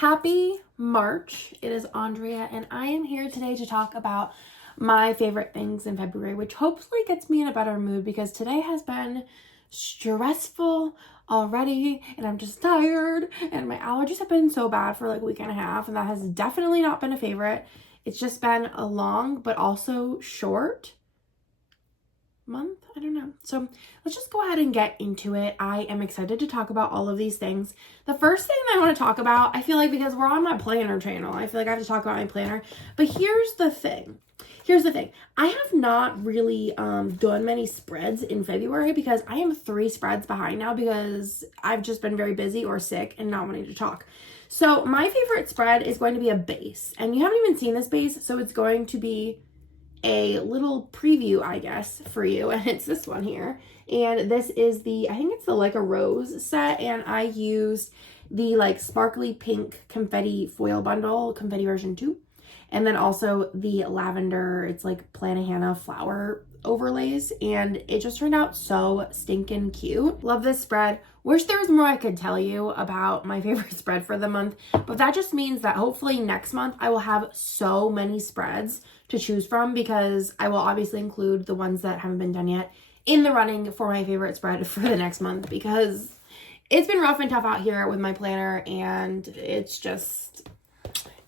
Happy March. It is Andrea, and I am here today to talk about my favorite things in February, which hopefully gets me in a better mood because today has been stressful already, and I'm just tired, and my allergies have been so bad for like a week and a half, and that has definitely not been a favorite. It's just been a long but also short month. I don't know. So let's just go ahead and get into it. I am excited to talk about all of these things. The first thing I want to talk about, I feel like because we're on my planner channel, I feel like I have to talk about my planner. But here's the thing. I have not really done many spreads in February because I am 3 spreads behind now because I've just been very busy or sick and not wanting to talk. So my favorite spread is going to be a base. And you haven't even seen this base, so it's going to be a little preview, I guess, for you, and it's this one here. And this is I think it's the Like a Rose set, and I used the like sparkly pink confetti foil bundle, confetti version 2, and then also the lavender, it's like Planahana flower overlays, and it just turned out so stinking cute. Love this spread. Wish there was more I could tell you about my favorite spread for the month, but that just means that hopefully next month I will have so many spreads to choose from because I will obviously include the ones that haven't been done yet in the running for my favorite spread for the next month because it's been rough and tough out here with my planner, and it's just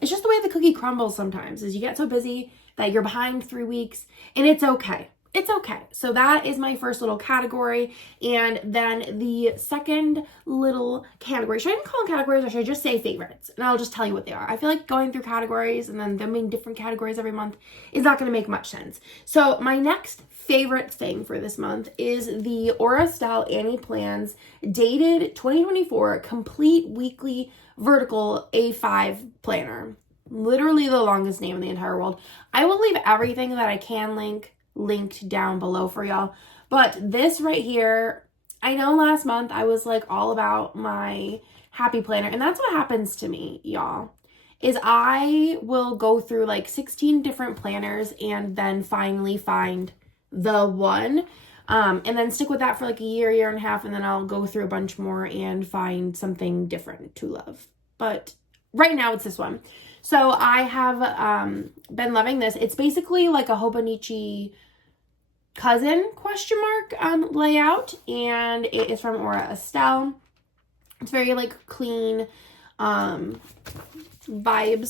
the way the cookie crumbles sometimes is you get so busy that you're behind 3 weeks, and it's okay. It's okay. So that is my first little category. And then the second little category, should I even call them categories or should I just say favorites? And I'll just tell you what they are. I feel like going through categories and then them being different categories every month is not going to make much sense. So my next favorite thing for this month is the Aura Style Annie Plans Dated 2024 Complete Weekly Vertical A5 Planner. Literally the longest name in the entire world. I will leave everything that I can linked down below for y'all, but this right here, I know last month I was like all about my happy planner, and that's what happens to me, y'all, is I will go through like 16 different planners and then finally find the one, and then stick with that for like a year and a half, and then I'll go through a bunch more and find something different to love. But right now it's this one. So I have been loving this. It's basically like a Hobonichi cousin ? Layout, and it is from Aura Estelle. It's very like clean vibes,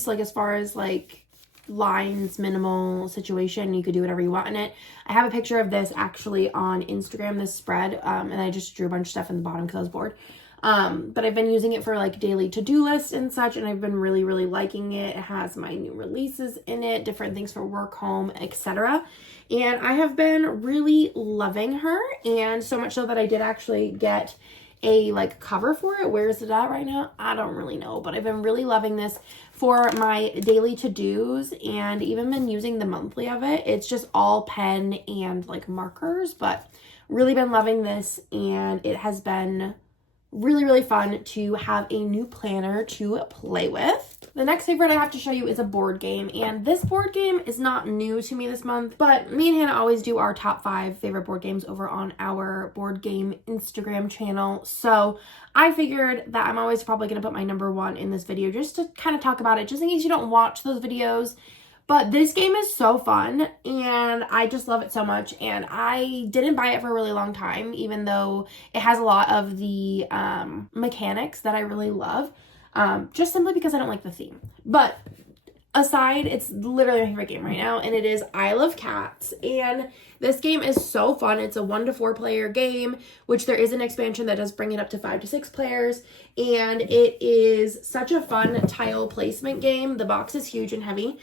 like as far as like lines, minimal situation. You could do whatever you want in it. I have a picture of this actually on Instagram, this spread, and I just drew a bunch of stuff in the bottom because I was bored. But I've been using it for like daily to-do lists and such, and I've been really, really liking it. It has my new releases in it, different things for work, home, etc. And I have been really loving her, and so much so that I did actually get a like cover for it. Where is it at right now? I don't really know, but I've been really loving this for my daily to-dos, and even been using the monthly of it. It's just all pen and like markers, but really been loving this, and it has been really, really fun to have a new planner to play with. The next favorite I have to show you is a board game, and this board game is not new to me this month, but me and Hannah always do our top 5 favorite board games over on our board game Instagram channel, so I figured that I'm always probably going to put my number 1 in this video just to kind of talk about it, just in case you don't watch those videos. But this game is so fun, and I just love it so much, and I didn't buy it for a really long time, even though it has a lot of the mechanics that I really love, just simply because I don't like the theme. But aside, it's literally my favorite game right now, and it is I Love Cats, and this game is so fun. It's a 1 to 4 player game, which there is an expansion that does bring it up to 5 to 6 players, and it is such a fun tile placement game. The box is huge and heavy.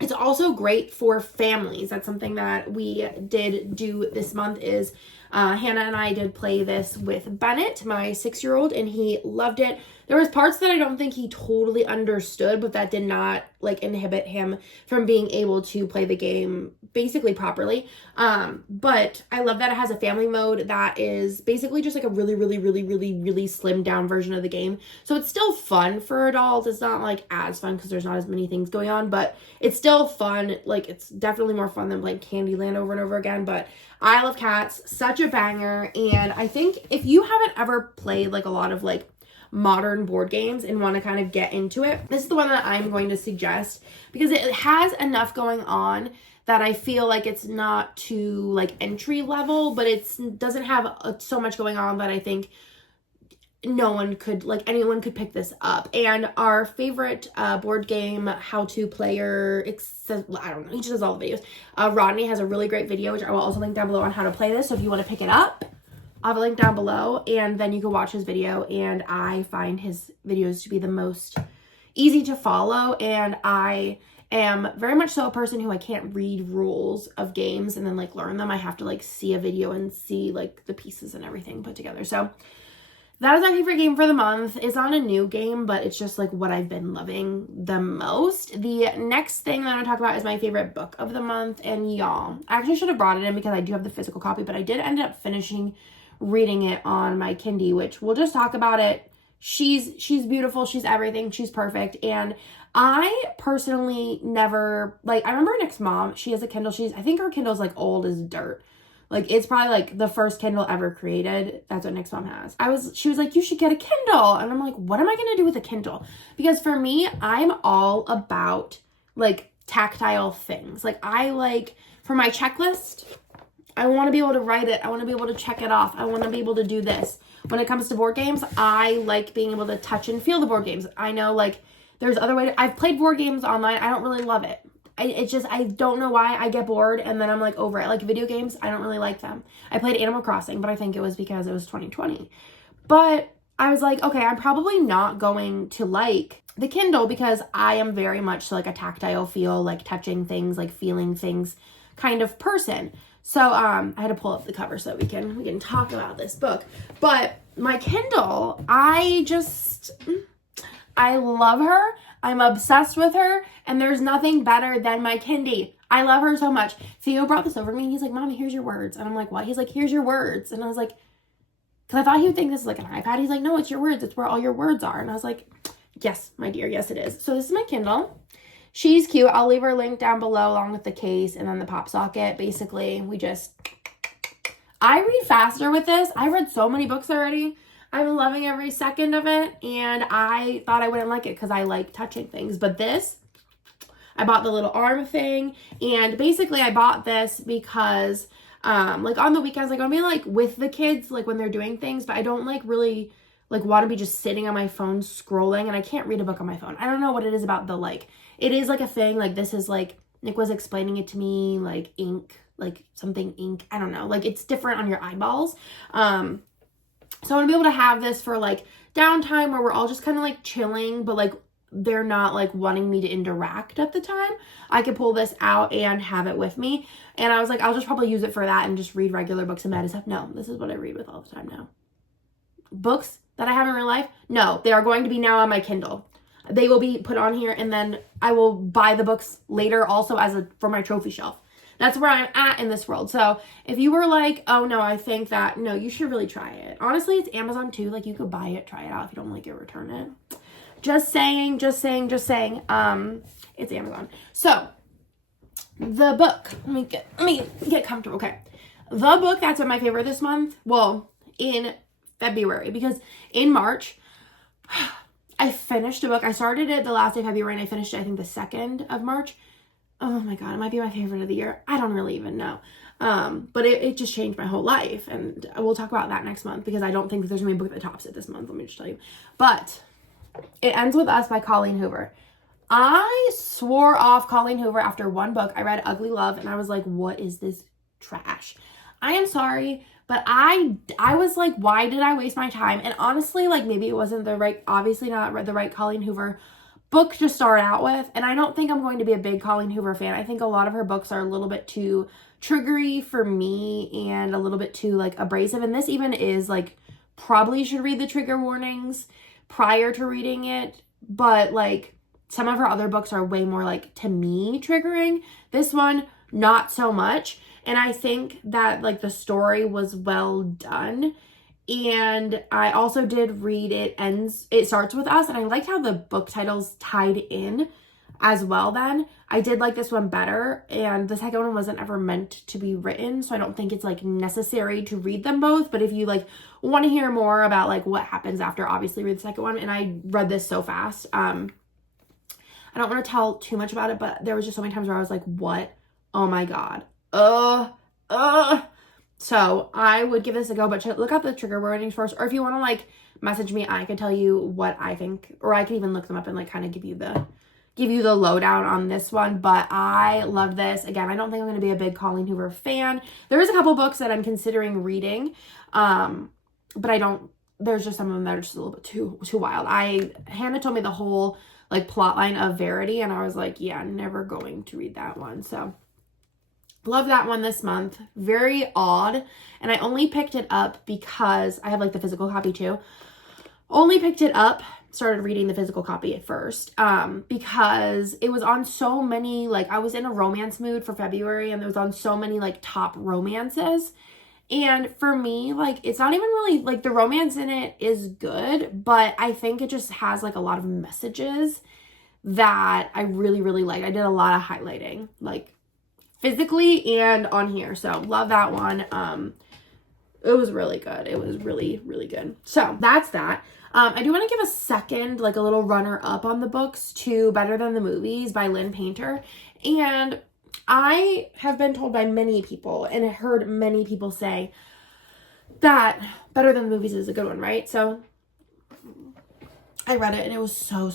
It's also great for families. That's something that we did do this month is Hannah and I did play this with Bennett, my 6-year-old, and he loved it. There was parts that I don't think he totally understood, but that did not like inhibit him from being able to play the game basically properly. But I love that it has a family mode that is basically just like a really, really, really, really, really slimmed down version of the game. So it's still fun for adults. It's not like as fun because there's not as many things going on, but it's still fun. Like it's definitely more fun than playing Candyland over and over again. But I Love Cats, such a banger. And I think if you haven't ever played like a lot of like modern board games and want to kind of get into it, this is the one that I'm going to suggest because it has enough going on that I feel like it's not too like entry level, but it doesn't have so much going on that I think anyone could pick this up. And our favorite board game how-to player, I don't know, he just does all the videos. Rodney has a really great video, which I will also link down below on how to play this. So if you want to pick it up, I'll have a link down below, and then you can watch his video. And I find his videos to be the most easy to follow, and I am very much so a person who I can't read rules of games and then like learn them. I have to like see a video and see like the pieces and everything put together. So that is my favorite game for the month. It's not a new game, but it's just like what I've been loving the most. The next thing that I'm going to talk about is my favorite book of the month. And y'all, I actually should have brought it in because I do have the physical copy, but I did end up finishing reading it on my Kindle, which we'll just talk about it. She's beautiful. She's everything. She's perfect. And I personally never, like, I remember Nick's mom, she has a Kindle. I think her Kindle's like old as dirt. Like, it's probably like the first Kindle ever created. That's what Nick's mom has. She was like, you should get a Kindle. And I'm like, what am I going to do with a Kindle? Because for me, I'm all about like tactile things. Like for my checklist, I want to be able to write it. I want to be able to check it off. I want to be able to do this. When it comes to board games, I like being able to touch and feel the board games. I know like there's other ways. I've played board games online. I don't really love it. I don't know why I get bored and then I'm like over it. Like video games, I don't really like them. I played Animal Crossing, but I think it was because it was 2020. But I was like, okay, I'm probably not going to like the Kindle because I am very much like a tactile feel, like touching things, like feeling things kind of person. So I had to pull up the cover so we can talk about this book. But my Kindle, I love her. I'm obsessed with her, and there's nothing better than my Kindle. I love her so much. Theo brought this over to me, and he's like, Mommy, here's your words. And I'm like, what? He's like, here's your words. And I was like, because I thought he would think this is like an iPad. He's like, no, it's your words. It's where all your words are. And I was like, yes, my dear, yes, it is. So this is my Kindle. She's cute. I'll leave her link down below along with the case and then the pop socket. Basically, I read faster with this. I read so many books already. I'm loving every second of it, and I thought I wouldn't like it because I like touching things. But this, I bought the little arm thing, and basically I bought this because, like on the weekends, like I'll be like with the kids, like when they're doing things, but I don't like really like want to be just sitting on my phone scrolling, and I can't read a book on my phone. I don't know what it is about the like, it is like a thing, like this is like, Nick was explaining it to me, like ink, like something ink, I don't know, like it's different on your eyeballs. So I want to be able to have this for like downtime where we're all just kind of like chilling, but like they're not like wanting me to interact at the time. I could pull this out and have it with me. And I was like, I'll just probably use it for that and just read regular books in bed and stuff. No, this is what I read with all the time now. Books that I have in real life, no, they are going to be now on my Kindle. They will be put on here, and then I will buy the books later also for my trophy shelf. That's where I'm at in this world. So if you were like, oh no, I think that, no, you should really try it. Honestly, it's Amazon too. Like you could buy it, try it out. If you don't like it, return it. Just saying. It's Amazon. So the book, let me get comfortable. Okay. The book that's my favorite this month, well, in February, because in March, I finished a book. I started it the last day of February and I finished it, I think the 2nd of March. Oh my God, it might be my favorite of the year. I don't really even know. But it just changed my whole life. And we'll talk about that next month because I don't think that there's going to be a book that tops it this month. Let me just tell you. But It Ends With Us by Colleen Hoover. I swore off Colleen Hoover after one book. I read Ugly Love and I was like, what is this trash? I am sorry, but I was like, why did I waste my time? And honestly, like maybe it wasn't obviously not the right Colleen Hoover book to start out with, and I don't think I'm going to be a big Colleen Hoover fan. I think a lot of her books are a little bit too triggery for me and a little bit too like abrasive, and this even is like probably should read the trigger warnings prior to reading it, but like some of her other books are way more like to me triggering. This one not so much, and I think that like the story was well done. And I also did read It Starts With Us, and I liked how the book titles tied in. as well then. I did like this one better, and the second one wasn't ever meant to be written, so I don't think it's like necessary to read them both. But if you like want to hear more about like what happens after, obviously read the second one. And I read this so fast. I don't want to tell too much about it, but there was just so many times where I was like, what? Oh my God. So I would give this a go, but look up the trigger warnings first. Or if you want to like message me, I could tell you what I think, or I could even look them up and like kind of give you the lowdown on this one. But I love this. Again, I don't think I'm going to be a big Colleen Hoover fan. There is a couple books that I'm considering reading. But there's just some of them that are just a little bit too wild. Hannah told me the whole like plot line of Verity, and I was like, yeah, never going to read that one. So love that one this month. Very odd. And I only picked it up because I have like the physical copy too. Only picked it up, started reading the physical copy at first, because it was on so many, like I was in a romance mood for February, and it was on so many like top romances. And for me, like, it's not even really, like, the romance in it is good, but I think it just has, like, a lot of messages that I really, really like. I did a lot of highlighting, like, physically and on here. So, love that one. It was really good. It was really, really good. So, that's that. I do want to give a second, like, a little runner-up on the books to Better Than the Movies by Lynn Painter. And I have been told by many people and heard many people say that Better Than the Movies is a good one, right? So I read it and it was so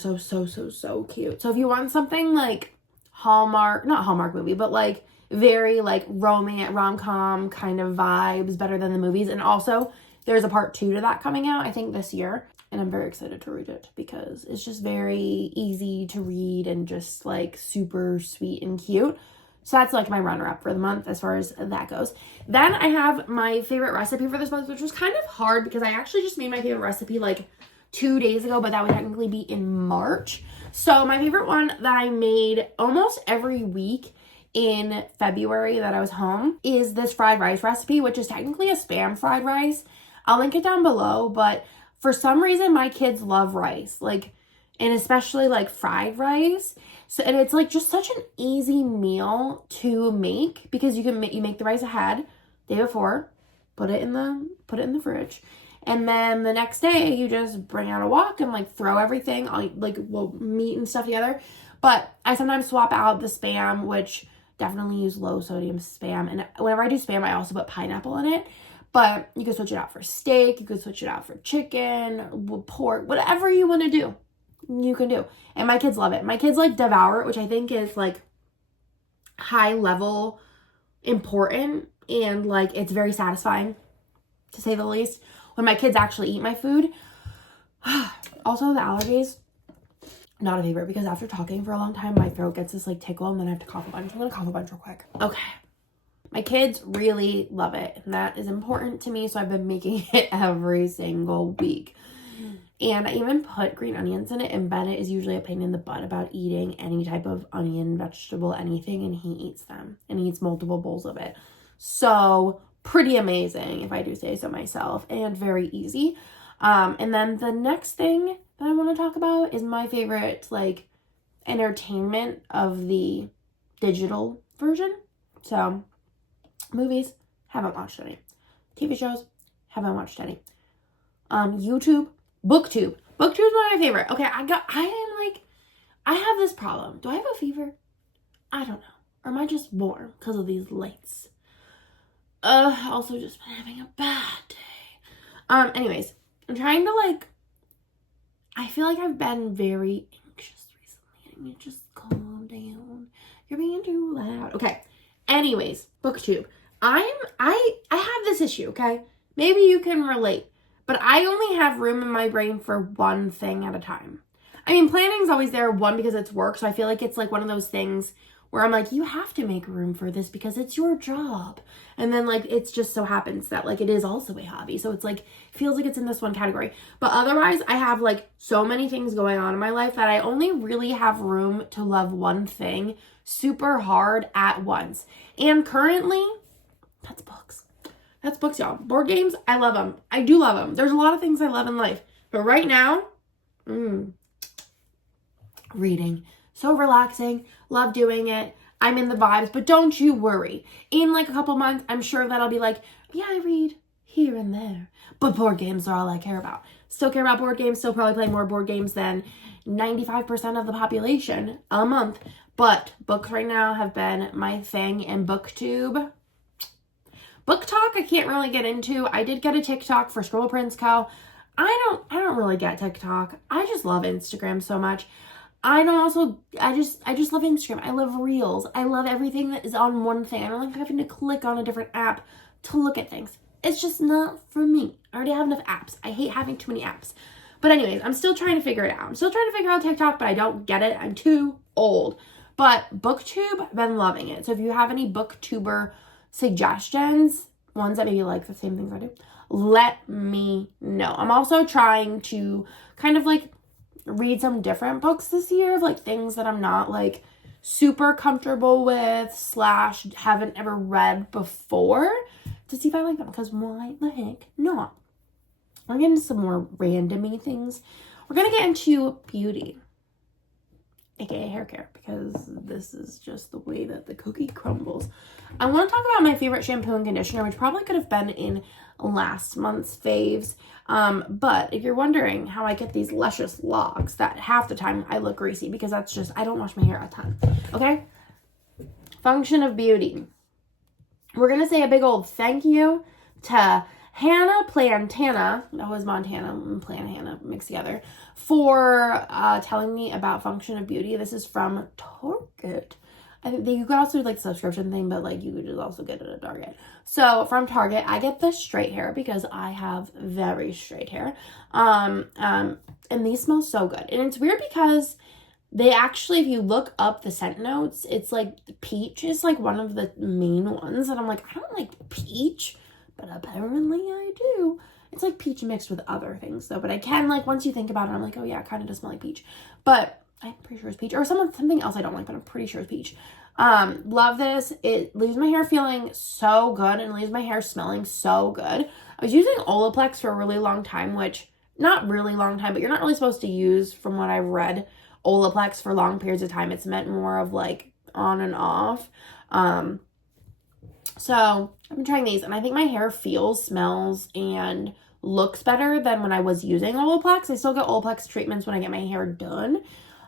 cute. So if you want something like Hallmark, not Hallmark movie, but like very like rom-com kind of vibes, Better Than the Movies. And also there's a part 2 to that coming out, I think this year. And I'm very excited to read it because it's just very easy to read and just like super sweet and cute. So that's like my runner-up for the month as far as that goes. Then I have my favorite recipe for this month, which was kind of hard because I actually just made my favorite recipe like 2 days ago, but that would technically be in March. So my favorite one that I made almost every week in February that I was home is this fried rice recipe, which is technically a Spam fried rice. I'll link it down below, but for some reason my kids love rice, like, and especially like fried rice. So, and it's like just such an easy meal to make because you make the rice ahead day before, put it in the fridge, and then the next day you just bring out a wok and like throw everything meat and stuff together. But I sometimes swap out the Spam, which definitely use low sodium Spam, and whenever I do Spam I also put pineapple in it. But you can switch it out for steak, you could switch it out for chicken, pork, whatever you want to do. You can do. And my kids love it. My kids like devour it, which I think is like high level important, and like it's very satisfying to say the least when my kids actually eat my food. Also the allergies, not a favorite because after talking for a long time my throat gets this like tickle and then I have to cough a bunch. I'm gonna cough a bunch real quick. Okay. My kids really love it, and that is important to me, so I've been making it every single week. And I even put green onions in it, and Bennett is usually a pain in the butt about eating any type of onion, vegetable, anything, and he eats them. And he eats multiple bowls of it. So, pretty amazing, if I do say so myself, and very easy. And then the next thing that I want to talk about is my favorite, like, entertainment of the digital version. So, movies, haven't watched any. TV shows, haven't watched any. YouTube, BookTube. BookTube is one of my favorite. Okay, I have this problem. Do I have a fever? I don't know. Or am I just warm because of these lights? Also just been having a bad day. Anyways, I'm trying to I feel like I've been very anxious recently. I need to just calm down. You're being too loud. Okay. Anyways, BookTube. I have this issue, okay? Maybe you can relate. But I only have room in my brain for one thing at a time. I mean, planning's always there, one, because it's work. So I feel like it's like one of those things where I'm like, you have to make room for this because it's your job. And then it's just so happens that it is also a hobby. So it's feels like it's in this one category. But otherwise, I have so many things going on in my life that I only really have room to love one thing super hard at once. And currently, that's books. That's books, y'all. Board games, I love them. I do love them. There's a lot of things I love in life. But right now, reading. So relaxing. Love doing it. I'm in the vibes, but don't you worry. In like a couple months, I'm sure that I'll be like, yeah, I read here and there, but board games are all I care about. Still care about board games, still probably play more board games than 95% of the population a month. But books right now have been my thing, and BookTube. Book Talk, I can't really get into. I did get a TikTok for Scribble Prince Co. I don't really get TikTok. I just love Instagram so much. I just love Instagram. I love Reels. I love everything that is on one thing. I don't like having to click on a different app to look at things. It's just not for me. I already have enough apps. I hate having too many apps. But anyways, I'm still trying to figure it out. I'm still trying to figure out TikTok, but I don't get it. I'm too old. But BookTube, I've been loving it. So if you have any BookTuber suggestions, ones that maybe like the same things I do, let me know. I'm also trying to kind of like read some different books this year of like things that I'm not like super comfortable with / haven't ever read before to see if I like them, because why the heck not? We're getting into some more randomy things. We're gonna get into beauty, aka hair care, because this is just the way that the cookie crumbles. I want to talk about my favorite shampoo and conditioner, which probably could have been in last month's faves. But if you're wondering how I get these luscious locks that half the time I look greasy, because that's just, I don't wash my hair a ton. Okay? Function of beauty. We're going to say a big old thank you to Hannah Plantana, that was Montana and Plantana mixed together, for telling me about Function of Beauty. This is from Target. I think you could also do like the subscription thing, but like you could just also get it at Target. So from Target, I get the straight hair because I have very straight hair. And these smell so good. And it's weird because they actually, if you look up the scent notes, it's like peach is like one of the main ones. And I'm like, I don't like peach, but apparently I do. It's like peach mixed with other things though. But I can, like, once you think about it, I'm like, oh yeah, it kind of does smell like peach. But I'm pretty sure it's peach. Or something else I don't like, but I'm pretty sure it's peach. Love this. It leaves my hair feeling so good and leaves my hair smelling so good. I was using Olaplex for a really long time, which, not really long time, but you're not really supposed to use, from what I've read, Olaplex for long periods of time. It's meant more of like on and off. So I've been trying these and I think my hair feels, smells, and looks better than when I was using Olaplex. I still get Olaplex treatments when I get my hair done.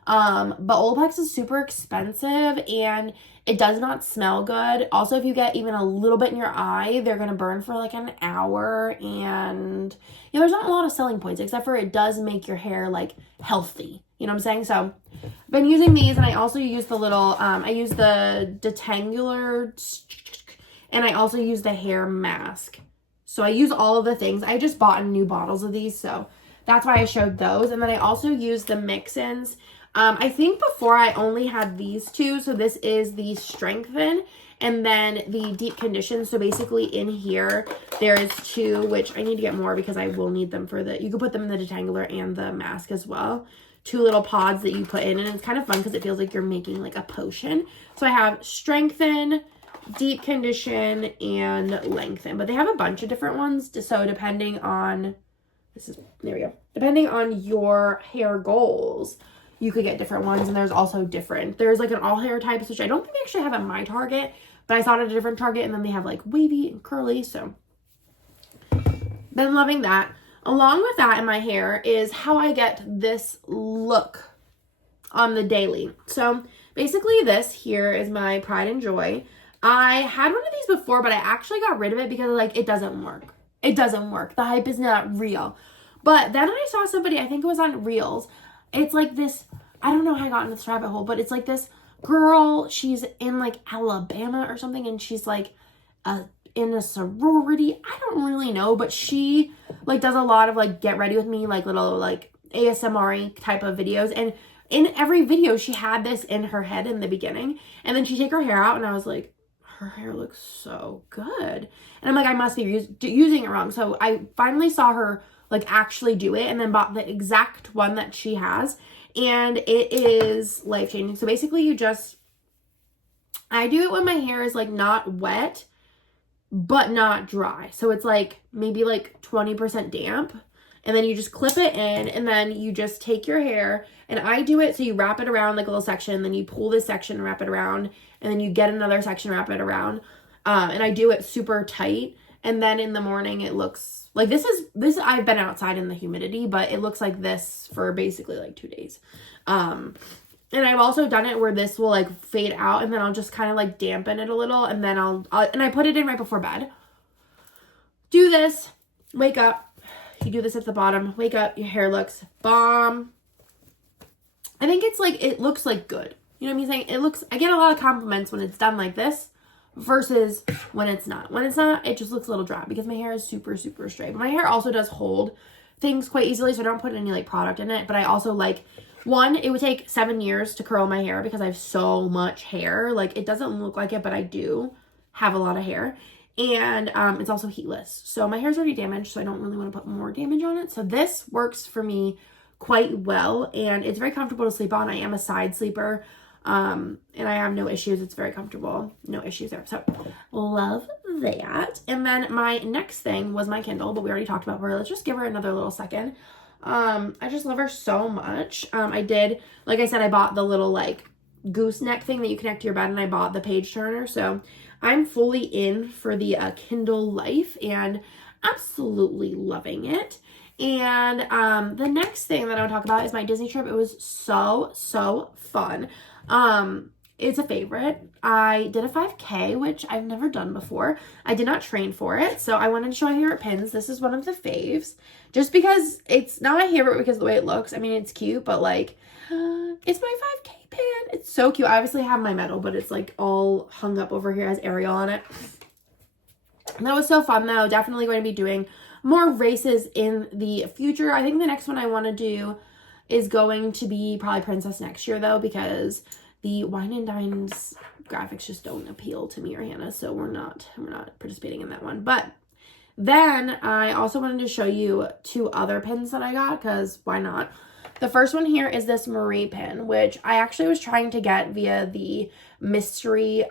But Olaplex is super expensive and it does not smell good. Also, if you get even a little bit in your eye, they're going to burn for like an hour, and you know, there's not a lot of selling points except for it does make your hair like healthy. You know what I'm saying? So I've been using these, and I also use the little, I use the detangular, and I also use the hair mask. So I use all of the things. I just bought new bottles of these, so that's why I showed those. And then I also use the mix-ins. I think before I only had these two. So this is the Strengthen and then the Deep Condition. So basically in here, there is two, which I need to get more because I will need them for the, you can put them in the detangler and the mask as well. Two little pods that you put in, and it's kind of fun because it feels like you're making like a potion. So I have Strengthen, Deep Condition, and Lengthen. But they have a bunch of different ones. So depending on, there we go. Depending on your hair goals, you could get different ones. And there's also there's like an all hair types, which I don't think they actually have at my Target, but I saw it at a different Target. And then they have like wavy and curly. So been loving that. Along with that in my hair is how I get this look on the daily. So basically this here is my Pride and Joy. I had one of these before, but I actually got rid of it because like it doesn't work. It doesn't work. The hype is not real. But then I saw somebody, I think it was on Reels. It's like this, I don't know how I got into this rabbit hole, but it's like this girl, she's in like Alabama or something, and she's like in a sorority. I don't really know, but she like does a lot of like get ready with me, like little like ASMR type of videos. And in every video, she had this in her head in the beginning, and then she take her hair out, and I was like, her hair looks so good. And I'm like, I must be using it wrong. So I finally saw her like actually do it, and then bought the exact one that she has, and it is life-changing. So basically I do it when my hair is like not wet but not dry. So it's like maybe like 20% damp, and then you just clip it in, and then you just take your hair, and I do it so you wrap it around like a little section, then you pull this section and wrap it around, and then you get another section, wrap it around, and I do it super tight, and then in the morning it looks like this. I've been outside in the humidity, but it looks like this for basically like 2 days. And I've also done it where this will like fade out, and then I'll just kind of like dampen it a little, and then and I put it in right before bed. Do this, wake up, you do this at the bottom, wake up, your hair looks bomb. I think it's like, it looks like good. You know what I'm saying? I get a lot of compliments when it's done like this versus when it's not. When it's not, it just looks a little dry because my hair is super, super straight. But my hair also does hold things quite easily, so I don't put any like product in it. But I also like, one, it would take 7 years to curl my hair because I have so much hair. Like, it doesn't look like it, but I do have a lot of hair. And it's also heatless. So my hair's already damaged, so I don't really want to put more damage on it. So this works for me quite well, and it's very comfortable to sleep on. I am a side sleeper, and I have no issues. It's very comfortable. No issues there. So love that. And then my next thing was my Kindle, but we already talked about her. Let's just give her another little second. I just love her so much. I did, like I said, I bought the little like gooseneck thing that you connect to your bed, and I bought the page turner. So I'm fully in for the Kindle life and absolutely loving it. And the next thing that I would talk about is my Disney trip. It was so fun. It's a favorite. I did a 5K, which I've never done before. I did not train for it, so I wanted to show my favorite pins. This is one of the faves, just because it's not my favorite because of the way it looks. I mean, it's cute, but like, it's my 5K pin. It's so cute. I obviously have my medal, but it's like all hung up over here, has Ariel on it. And that was so fun, though. Definitely going to be doing more races in the future. I think the next one I want to do is going to be probably Princess next year, though, because the Wine and Dines graphics just don't appeal to me or Hannah, so we're not participating in that one. But then I also wanted to show you 2 other pins that I got, because why not? The first one here is this Marie pin, which I actually was trying to get via the mystery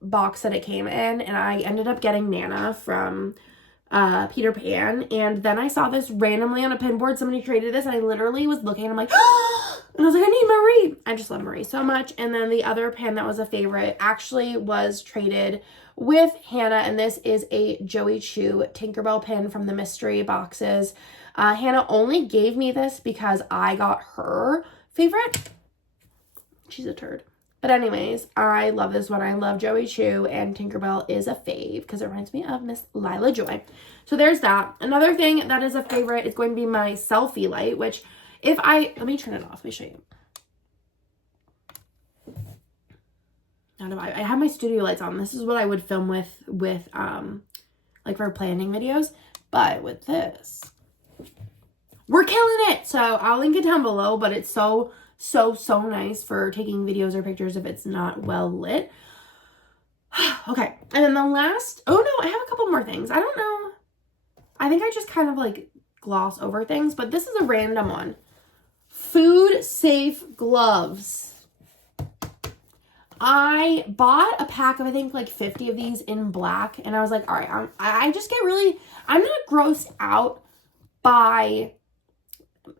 box that it came in, and I ended up getting Nana from Peter Pan, and then I saw this randomly on a pin board. Somebody traded this, and I literally was looking, and I'm like, and I was like, I need Marie. I just love Marie so much. And then the other pin that was a favorite actually was traded with Hannah, and this is a Joey Choo Tinkerbell pin from the mystery boxes. Hannah only gave me this because I got her favorite. She's a turd. But anyways, I love this one. I love Joey Choo, and Tinkerbell is a fave because it reminds me of Miss Lila Joy. So there's that. Another thing that is a favorite is going to be my selfie light, which let me turn it off. Let me show you. I have my studio lights on. This is what I would film with like for planning videos. But with this, we're killing it. So I'll link it down below, but it's so nice for taking videos or pictures if it's not well lit. Okay, and then the last, oh no, I have a couple more things. I don't know. I think I just kind of like gloss over things, but this is a random one. Food safe gloves. I bought a pack of, I think, like 50 of these in black, and I was like, all right, I just get really, I'm not grossed out by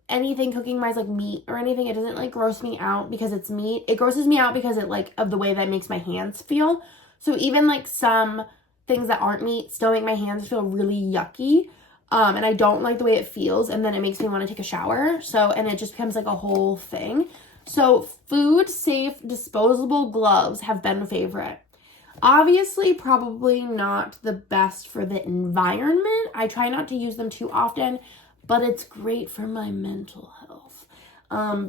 anything cooking wise, like meat or anything. It doesn't like gross me out because it's meat. It grosses me out because it like of the way that makes my hands feel. So even like some things that aren't meat still make my hands feel really yucky. And I don't like the way it feels, and then it makes me want to take a shower. So, and it just becomes like a whole thing. So food safe disposable gloves have been a favorite. Obviously, probably not the best for the environment. I try not to use them too often, but it's great for my mental health.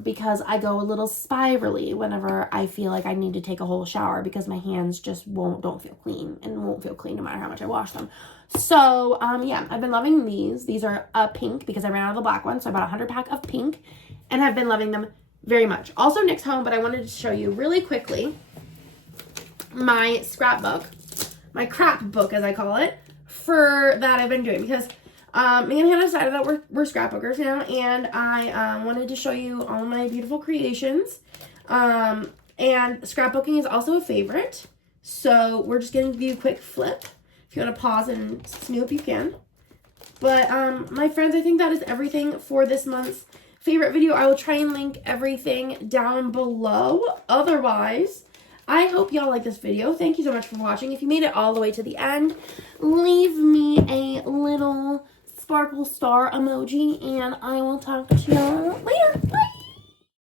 Because I go a little spirally whenever I feel like I need to take a whole shower because my hands just don't feel clean and won't feel clean no matter how much I wash them. So, yeah, I've been loving these. These are pink because I ran out of the black one, so I bought a 100 pack of pink and have been loving them very much. Also, Nick's home, but I wanted to show you really quickly my scrapbook, my crap book as I call it, for that I've been doing because me and Hannah decided that we're scrapbookers now, and I wanted to show you all my beautiful creations. And scrapbooking is also a favorite, so we're just going to give you a quick flip. If you want to pause and snoop, you can. But, my friends, I think that is everything for this month's favorite video. I will try and link everything down below. Otherwise, I hope y'all like this video. Thank you so much for watching. If you made it all the way to the end, leave me a little sparkle star emoji, and I will talk to y'all later. Bye!